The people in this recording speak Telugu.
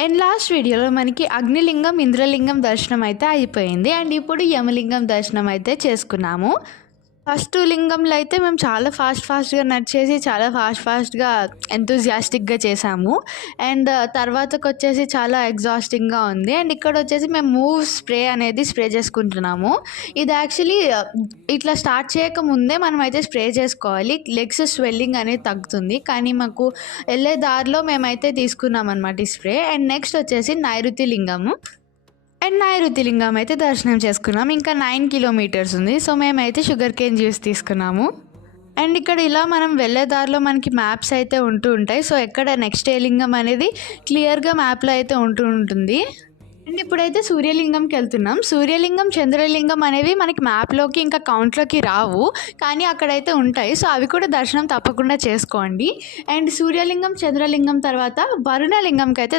అండ్ లాస్ట్ వీడియోలో మనకి అగ్నిలింగం, ఇంద్రలింగం దర్శనం అయితే అయిపోయింది. అండ్ ఇప్పుడు యమలింగం దర్శనం అయితే చేసుకున్నాము. ఫస్ట్ 2 లింగంలో అయితే మేము చాలా ఫాస్ట్‌గా నడిచేసి చాలా ఫాస్ట్‌గా ఎంతూజియాస్టిక్‌గా చేసాము. అండ్ తర్వాతకొచ్చేసి చాలా ఎగ్జాస్టింగ్‌గా ఉంది. అండ్ ఇక్కడొచ్చేసి మేము మూవ్ స్ప్రే అనేది స్ప్రే చేసుకుంటున్నాము. ఇది యాక్చువల్లీ ఇట్లా స్టార్ట్ చేయకముందే మనమైతే స్ప్రే చేసుకోవాలి. లెగ్స్ స్వెల్లింగ్ అనేది తగ్గుతుంది. కానీ మాకు వెళ్ళే దారిలో మేమైతే తీసుకున్నామనమాట ఈ స్ప్రే. అండ్ నెక్స్ట్ వచ్చేసి నైరుతి లింగము. అండ్ నైరుతి లింగం అయితే దర్శనం చేసుకున్నాం. ఇంకా 9 కిలోమీటర్స్ ఉంది. సో మేమైతే షుగర్ కేన్ జ్యూస్ తీసుకున్నాము. అండ్ ఇక్కడ ఇలా మనం వెళ్ళే దారిలో మనకి మ్యాప్స్ అయితే ఉంటూ ఉంటాయి. సో ఎక్కడ నెక్స్ట్ ఏ లింగం అనేది క్లియర్‌గా మ్యాప్‌లో అయితే ఉంటూ ఉంటుంది. అండ్ ఇప్పుడైతే సూర్యలింగంకి వెళ్తున్నాం. సూర్యలింగం, చంద్రలింగం అనేవి మనకి మ్యాప్‌లోకి ఇంకా కౌంట్‌లోకి రావు. కానీ అక్కడైతే ఉంటాయి. సో అవి కూడా దర్శనం తప్పకుండా చేసుకోండి. అండ్ సూర్యలింగం, చంద్రలింగం తర్వాత వరుణలింగంకి అయితే